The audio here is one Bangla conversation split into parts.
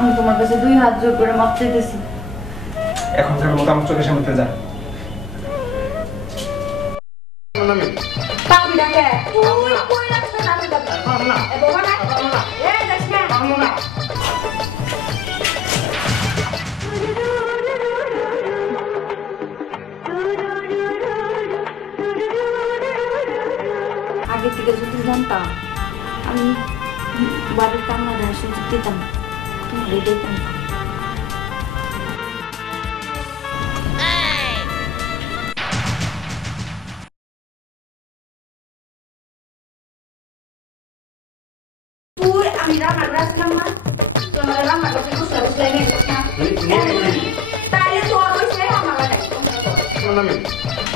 আমি তোমার কাছে দুই হাত জোর করে মাপ চাইতেছি। এখন কার মতো আমার চোখের সামনে যা। পাবি ডাকে তুই কই রাখছ না আমি ডাক না এ বাবা না এ যাস না আমো না। আগে থেকে যদি জানতাম আমি বাড়ির কান্না দেওয়ার সুযোগ দিতাম তুমি দিতাম। তুই আমি রান্না করছিলাম না তোমার রান্না করতে বসে বসে নেই তাইলে তোর হইছে আমার বাড়াই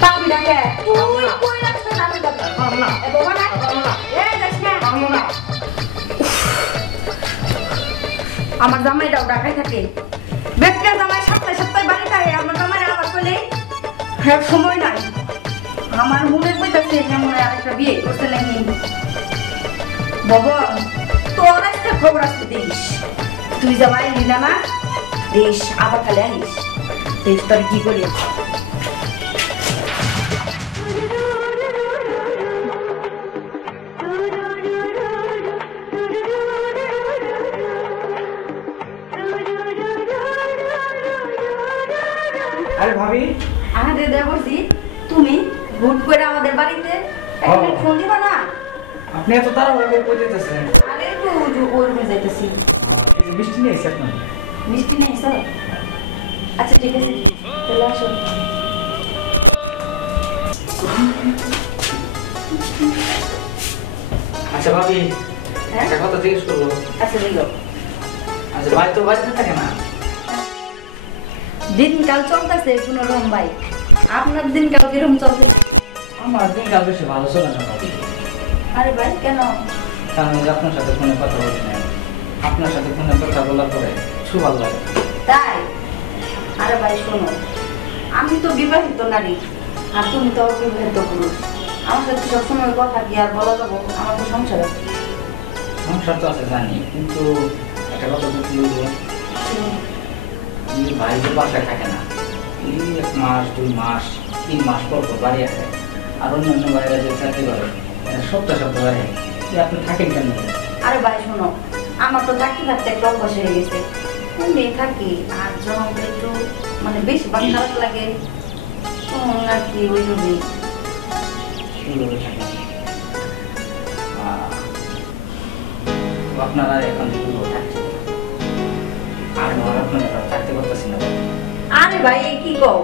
পাবি ডাকে তুই কই রাখছ না আমি ডাক না এ বাবা না এ যাস না আমো না। আমার জামাইটাও ঢাকায় থাকে বেটা জামাই সপ্তাহে সপ্তাহে বাড়িতে আয় আমার জামাই আবার কইলে হ্যাঁ সময় নাই আমার মনে কইতাছে যে মনে আরেকটা বিয়ে করতে নাকি বাবা তোর একটা খবর আছে দিস তুই জামাই নিলা না দিস আবার খালি আনিস দিস তোর কি করি। আরে ভাবি আরে দেবজি তুমি হুট করে আমাদের বাড়িতে একটা ফোন দিবা না? আপনি এত তাড়াহুড়ো করে কই যেতেছেন? আরে তো ওর রুমে যাইতেছি। এই যে মিষ্টি নিয়ে এসে আপনার মিষ্টি নেই স্যার? আচ্ছা ঠিক আছে তাহলে আসো। আচ্ছা ভাবি একটা কথা জিজ্ঞেস করবো। আচ্ছা দেখো আচ্ছা ভাই তো বাড়িতে থাকে না? দিনকাল চলতেছে কোনো রকম ভাই আপনার দিনকাল কিরকম চলতেছে? আমার দিনকাল বেশি ভালো চলে না ভাবি। আরে ভাই কেন? কারণ আপনার সাথে ফোনে কথা বলি না, আপনার সাথে ফোনে কথা বলার পরে খুব ভালো লাগে। তাই? আরে ভাই শোনো আমি তো বিবাহিত নারী আর তুমি তো অবিবাহিত পুরুষ আমার সাথে সবসময় কথা কি আর বলা যাবো? আমার তো সংসার আছে। সংসার তো আছে জানি, কিন্তু একটা কথা তো কি বলবো, ভাই যে বাসায় থাকে না এই 1 মাস 2 মাস 3 মাস পর পর বাড়ি আসে, আর অন্যান্য বাইরে যে চাকরি করে সপ্তাহ সপ্তাহ বাড়ি আপনি থাকেন কেন? আরে ভাই শোনো আমার তো চাকরি থাকতে একটা অভ্যাস হয়ে গেছে মেয়ে থাকি আর যখন একটু মানে বেশি বা খারাপ লাগে তখন আর কি ওই জন্যই আপনারা এখন থাকছে আর আপনারা থাকতে পারতেছি না। আরে ভাই কি কও?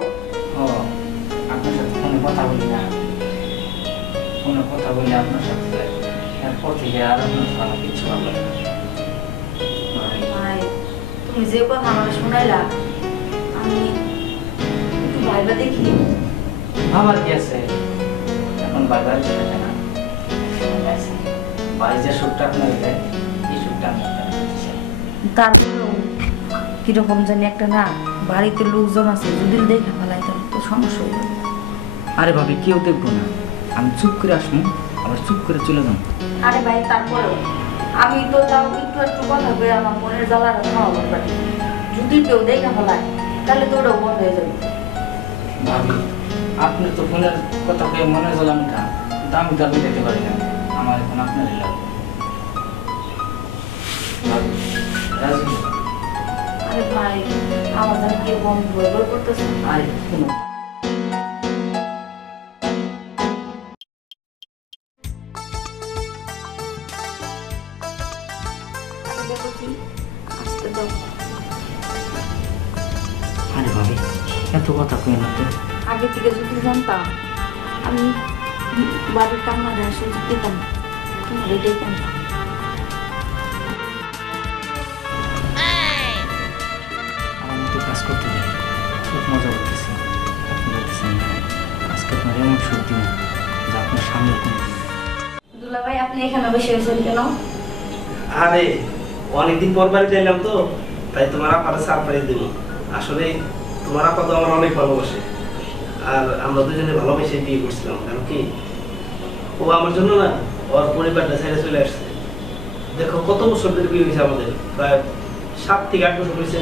ও আপনার সাথে ফোনে কথা বলি না, ফোনে কথা বলি আপনার সাথে এরপর থেকে আর আপনার আমার কিছু ভালো লাগে না। ভাই তুমি যে কথা আমার শোনাইলা আমি একটু ভাইবা দেখি। আমার কি আছে এখন বারবার থাকে না, ভাই যে সুখটা আপনার দেয় এই সুখটা আমি তারপরেও কিরকম জানি একটা না বাড়িতে লোকজন আছে যদি দেখে ফেলাই তাহলে তো সমস্যা হয়ে যাবে। আরে ভাবি কেউ দেখবো না, আমি চুপ করে আসবো আবার চুপ করে চলে যাবো। আরে ভাই তারপরেও আমি তো তাও একটু একটু কথা বলে আমার মনের জ্বালাটা খাওয়াবার পারি যদি কেউ দেখে ফেলায় তাহলে তো ওটাও বন্ধ হয়ে যাবে। ভাবি আপনি তো ফোনের কথা পেয়ে মনে জ্বালা মিঠা, কিন্তু আমি তো দিতে পারি না, আমার এখন আপনারই লাগবে। রাজি? আরে ভাই আমার যেন কেউ বন্ধ ভয় করতেছে। আরে শুনো আরে ভাবি এত কথা কই না তো। আগে থেকে যদি জানতাম আমি বাড়ির কান্না দেওয়ার সুযোগ দিতাম তুমি রেডি কেন? আমি তো কাজ করতে যাই, খুব মজা করতেছি, আপনি বলতেছেন না আজকে আপনার এমন সুখ দিন যে আপনার সামনে কোনো দুলা ভাই আপনি এখানে বসে হয়েছেন কেন? আরে অনেকদিন পর বাড়িতে এলাম তো তাই তোমার আপারে সারপ্রাইজ দেবো। আসলে তোমার আপা তো আমার অনেক ভালোবাসে আর আমরা দুজনে ভালোবেসে বিয়ে করছিলাম, কারণ কি ও আমার জন্য না ওর পরিবারটা ছেড়ে চলে আসছে। দেখো কত বছর ধরে বিয়ে হয়েছে আমাদের, প্রায় 7 থেকে 8 বছর হয়েছে,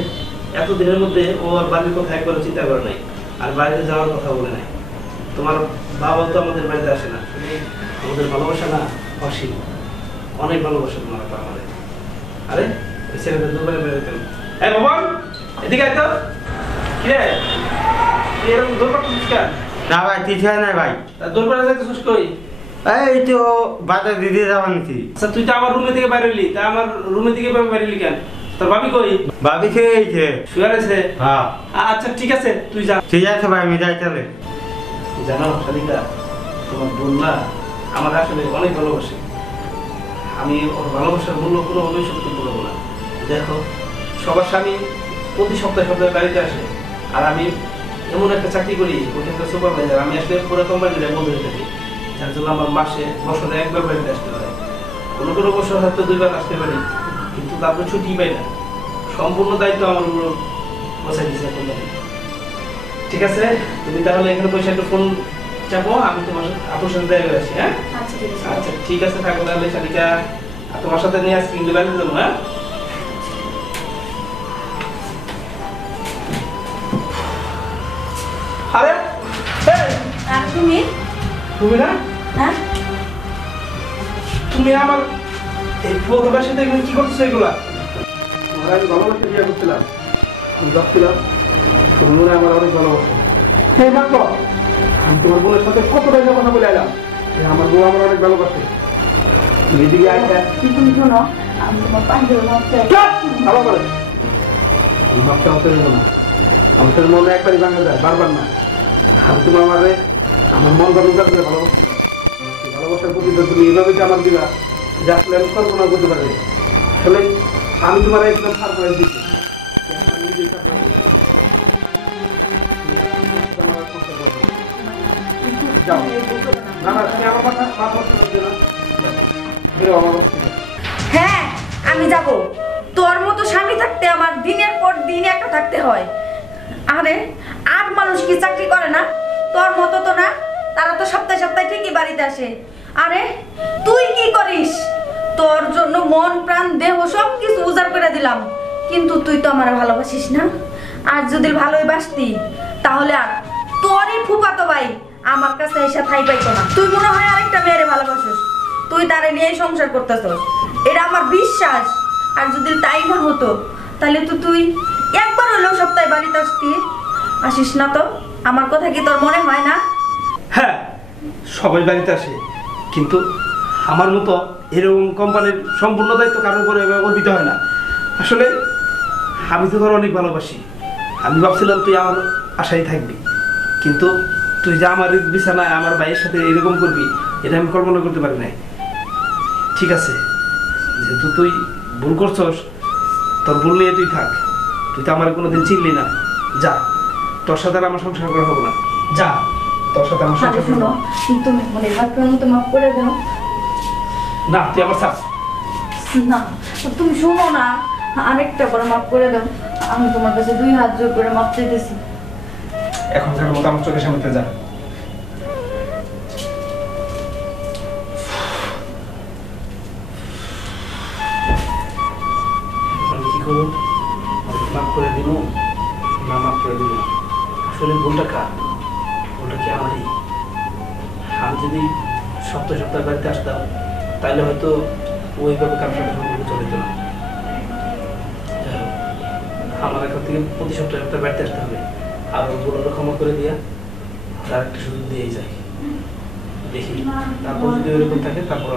এত দিনের মধ্যে ও আর বাড়ির কথা একবার চিন্তা করে নাই, আর বাড়িতে যাওয়ার কথা বলে নাই। তোমার বাবা তো আমাদের বাড়িতে আসে না, আমাদের ভালোবাসা না অসীম, অনেক ভালোবাসা তোমার বাবা আমাদের। আরে ওই ছেলেটা দুবারে বেরোয় কেন? এই ভবন, এদিকে আয় তো। কি রে, তুই এরকম দৌড় করতেছিস কেন? না ভাই কিছু হয় না ভাই, দৌড় করে যাইতেছিস কই? এই তো বাজার দিতে যাওয়া নিছি। আচ্ছা তুই তো আমার রুমে থেকে বাইরে এলি, তা আমার রুমে থেকে বাইরে এলি কেন? তোর ভাবি কই? ভাবি খেয়েছে। শুয়ে রয়েছে? হ্যাঁ আচ্ছা ঠিক আছে, তুই যা। ঠিক আছে ভাই, আমি যাই তাহলে। জানো শালিকা, তোমার বোন না আমার আসলে অনেক ভালোবাসে। আমি ওর ভালোবাসার মূল্য কোনোভাবেই শোধ করতে পারবো না। দেখো, সবার স্বামী প্রতি সপ্তাহে সপ্তাহে বাড়িতে আসে, আর আমি এমন একটা চাকরি করি, ওখানকার সুপারভাইজার, আমি আসলে পুরো কোম্পানিটা বন্ধ হয়ে থাকি, যার জন্য আমার মাসে বছরে একবার বাড়িতে আসতে হয়। কোনো কোনো বছর হয়তো 2 বার আসতে পারি, কিন্তু তারপর ছুটি পাই না। সম্পূর্ণ দায়িত্ব আমার উপর বসাই দিয়েছে কোম্পানি। ঠিক আছে, তুমি তাহলে এখানে পয়সা একটু ফোন চাপো, আমি তোমার সাথে আপনার সাথে দেখা করে আসি। হ্যাঁ আচ্ছা ঠিক আছে, থাকো তাহলে শালিকা, আর তোমার সাথে নিয়ে আসছি কিন্তু বাইরে যাবো। হ্যাঁ আরে আর তুমি তুমি না, হ্যাঁ তুমি আমার এই প্রথমের সাথে এগুলো কি করতেছো? এগুলা তোমার আমি ভালোবাসে বিয়ে করছিলাম, আমি ভাবছিলাম তুমি মনে হয় আমার অনেক ভালোবাসে। সেই মাত্র আমি তোমার বোনের সাথে কত টাকা কথা বলে এলাম, আমার বউ আমার অনেক ভালোবাসে। তুমি এদিকে আইসা তুমি শোনো, আমি তোমার পাঞ্জাবি ভাবতে ভালো করে ভাবতে হতে দেবো না, আমাদের মনে একবারই ভাঙা যায়, বারবার না। আমি তোমার আমার মন গরম করে ভালোবাসছিলাম, ভালোবাসার প্রতিটা তুমি এইভাবে যে আমার দিবা, যা আসলে আমি কল্পনা করতে পারি। আসলে আমি তোমার একদম সারপ্রাইজ দিচ্ছি। যাও না না, তুমি আমার কথা বেরো আমার কাছ থেকে। হ্যাঁ আমি যাব। তোর মতো স্বামী থাকতে আমার দিনের পর দিন একা থাকতে হয়। আরে আর মানুষ কি চাকরি করে না? তোর মতো তো না, তারা তো সপ্তাহে সপ্তাহে ঠিকই বাড়িতে আসে। আরে তুই কি করিস? তোর জন্য মন প্রাণ দেহ সব কিছু উজাড় করে দিলাম, কিন্তু তুই তো আমার ভালোবাসিস না। আর যদি ভালোই বাসতি তাহলে আর তোরই ফুফাতো ভাই আমার কাছে এসে ঠাই পাইতো না। তুই মনে হয় আরেকটা মেয়েরে ভালোবাসিস, তুই তারে নিয়ে সংসার করতেছস, এটা আমার বিশ্বাস। আর যদি তাই না হতো তাহলে তো তুই একবার হলেও সপ্তাহে বাড়িতে আসিস না। তো আমার কথা কি তোর মনে হয় না? হ্যাঁ সবাই বাড়িতে আসে, কিন্তু আমার মতো এরকম কোম্পানির সম্পূর্ণ দায়িত্ব কারোর উপরে অর্পিত হয় না। আসলে আমি তো ধর অনেক ভালোবাসি, আমি ভাবছিলাম তুই আমার আশায় থাকবি, কিন্তু তুই যে আমার বিছানায় আমার ভাইয়ের সাথে এরকম করবি এটা আমি কল্পনা করতে পারি নাই। ঠিক আছে, যেহেতু তুই ভুল করছস, তোর ভুল নিয়ে তুই থাক, তুই তো আমার কোনোদিন চিনলি না। যা, তোর সাথে আর আমার সংসার করা হবে না। যা, তোর সাথে আমার সংসার করবো না। তুমি মনে ভাবতে মতো মাফ করে দাও না, তুই আমার সাথ না। তুমি শোনো না, আরেকটা করে মাফ করে দাও। আমি তোমার কাছে 2 হাত জোর করে মাফ চাইতেছি। এখন থাকার মতো আমার চোখের সামনে যা। আমি কি করবো? মাফ করে দিব না মাফ করে দিব? আসলে ভুলটা কার? ভুলটা কি আমারই? আমি যদি সপ্তাহে সপ্তাহে বাড়িতে আসতাম তাহলে হয়তো ওইভাবে কারোর সাথে সম্পর্ক চলে যেত না। আমার এখন থেকে প্রতি সপ্তাহে সপ্তাহে বাড়িতে আসতে হবে, আর ওগুলো ক্ষমা করে দিয়া আর একটা সুযোগ দিয়েই যায়। দেখি তারপর যদি ওইরকম থাকে তারপর